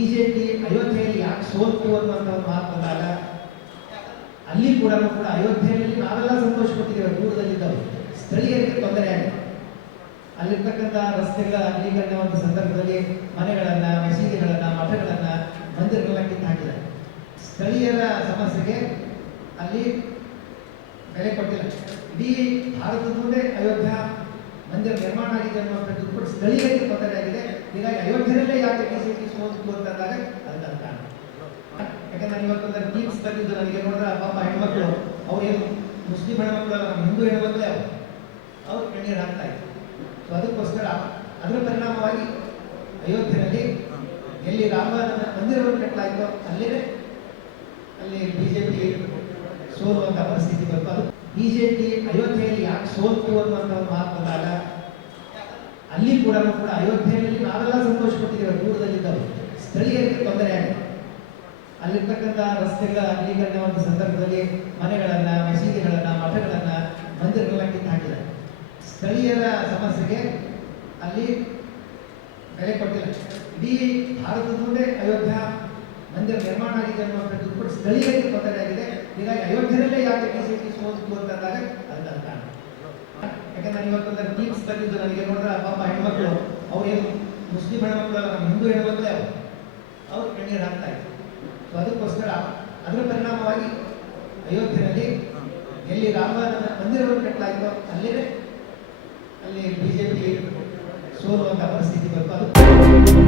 B J P ಅಯೋಧ್ಯೆಯಲ್ಲಿ ಯಾಕೆ ಸೋತು ಅನ್ನುವಂಥ ಒಂದು ಮಾತು ಬಂದಾಗ ಅಲ್ಲಿ ಕೂಡ ಕೂಡ ಅಯೋಧ್ಯೆಯಲ್ಲಿ ನಾವೆಲ್ಲ ಸಂತೋಷ ಪಟ್ಟಿದ್ದೇವೆ ದೂರದಲ್ಲಿದ್ದವರು. ಸ್ಥಳೀಯರಿಗೆ ತೊಂದರೆ ಆಗಿದೆ. ಅಲ್ಲಿರ್ತಕ್ಕಂಥ ರಸ್ತೆಗಳ ಅಗಲೀಕರಣ ಒಂದು ಸಂದರ್ಭದಲ್ಲಿ ಮನೆಗಳನ್ನು, ಮಸೀದಿಗಳನ್ನು, ಮಠಗಳನ್ನು ಮಂದಿರಗಳನ್ನ ಕಿತ್ತು ಹಾಕಿದ್ದಾರೆ ಸ್ಥಳೀಯರ ಸಮಸ್ಯೆಗೆ ಅಲ್ಲಿ ಬೆಲೆ ಕೊಟ್ಟಿಲ್ಲ. ಇಡೀ ಭಾರತದ ಮುಂದೆ ಅಯೋಧ್ಯ ಮಂದಿರ ನಿರ್ಮಾಣ ಆಗಿದೆ ಅನ್ನುವಂಥದ್ದು ಕೂಡ ಸ್ಥಳೀಯರಿಗೆ ತೊಂದರೆ ಆಗಿದೆ. ಹೀಗಾಗಿ ಅಯೋಧ್ಯೆಯಲ್ಲೇ ಯಾಕೆ ಬಿಜೆಪಿ ಅದಕ್ಕೆ ಕಾರಣ. ಯಾಕಂದ್ರೆ ನಾನು ಇವತ್ತೊಂದು ಟೀಮ್ಸ್ ಬಂದಿದ್ದು ನನಗೆ ನೋಡಿದ್ರೆ ಪಾಪ ಹೆಣ್ಮಕ್ಳು ಅವ್ರೇನು ಮುಸ್ಲಿಂ ಹೆಣ್ಮಕ್ಳು ನಮ್ಮ ಹಿಂದೂ ಹೆಣ್ಮಕ್ಳೆ ಅವ್ರು. ಅವ್ರು ಕಣ್ಣೀರು ಹಾಕ್ತಾ ಇದ್ರು. ಸೊ ಅದಕ್ಕೋಸ್ಕರ ಅದರ ಪರಿಣಾಮವಾಗಿ ಅಯೋಧ್ಯೆಯಲ್ಲಿ ಎಲ್ಲಿ ರಾಮ ಮಂದಿರವನ್ನು ಕಟ್ಟಲಾಯಿತು ಅಲ್ಲೇ ಅಲ್ಲಿ ಬಿಜೆಪಿ ಸೋಲುವಂತ ಪರಿಸ್ಥಿತಿ ಬಂತು. ಅದು ಬಿಜೆಪಿ ಅಯೋಧ್ಯೆಯಲ್ಲಿ ಯಾಕೆ ಸೋಲ್ತು ಅನ್ನುವಂಥ ಒಂದು ಮಾತು ಬಂದಾಗ, ಅಲ್ಲಿ ಕೂಡ ಕೂಡ ಅಯೋಧ್ಯೆಯಲ್ಲಿ ನಾವೆಲ್ಲ ಸಂತೋಷ ಪಟ್ಟಿದ್ದೇವೆ ದೂರದಲ್ಲಿದ್ದವರು. ಸ್ಥಳೀಯರಿಗೆ ತೊಂದರೆ ಆಗಿದೆ ಅಲ್ಲಿರ್ತಕ್ಕಂಥ ರಸ್ತೆಗಳ ಅಗಲೀಕರಣ ಒಂದು ಸಂದರ್ಭದಲ್ಲಿ ಮನೆಗಳನ್ನ, ಮಸೀದಿಗಳನ್ನ, ಮಠಗಳನ್ನ ಮಂದಿರಗಳನ್ನ ಕಿತ್ತು ಹಾಕಿದ್ದಾರೆ ಸ್ಥಳೀಯರ ಸಮಸ್ಯೆಗೆ ಅಲ್ಲಿ ಬೆಲೆ ಕೊಟ್ಟಿಲ್ಲ. ಇಡೀ ಭಾರತದ ಮುಂದೆ ಅಯೋಧ್ಯ ಮಂದಿರ ನಿರ್ಮಾಣ ಆಗಿದೆ ಅನ್ನುವಂಥದ್ದು ಕೂಡ ಸ್ಥಳೀಯರಿಗೆ ತೊಂದರೆ ಆಗಿದೆ. ಹೀಗಾಗಿ ಅಯೋಧ್ಯೆಯಲ್ಲೇ ಯಾಕೆ ಬಿಜೆಪಿ ಸೋತು ಅಂತಂದಾಗ ಅದಕ್ಕೆ ಕಾರಣ. ಯಾಕಂದ್ರೆ ಇವತ್ತೊಂದು ಟೀಮ್ಸ್ ಬಂದಿದ್ದು ನನಗೆ ನೋಡಿದ್ರೆ ಪಾಪ ಹೆಣ್ಮಕ್ಳು ಅವ್ರೇನು ಮುಸ್ಲಿಂ ಹೆಣ್ಮಕ್ಳು ನಮ್ಮ ಹಿಂದೂ ಹೆಣ್ಮಕ್ಳೇ ಅವ್ರು. ಕಣ್ಣೀರು ಹಾಕ್ತಾ ಇದ್ರು ಸೊ ಅದಕ್ಕೋಸ್ಕರ ಅದರ ಪರಿಣಾಮವಾಗಿ ಅಯೋಧ್ಯೆಯಲ್ಲಿ ಎಲ್ಲಿ ರಾಮ ಮಂದಿರವನ್ನು ಕಟ್ಟಲಾಯಿತೋ ಅಲ್ಲಿನೇ ಅಲ್ಲಿ ಬಿಜೆಪಿ ಸೋಲುವಂತಹ ಪರಿಸ್ಥಿತಿ ಬಂತು.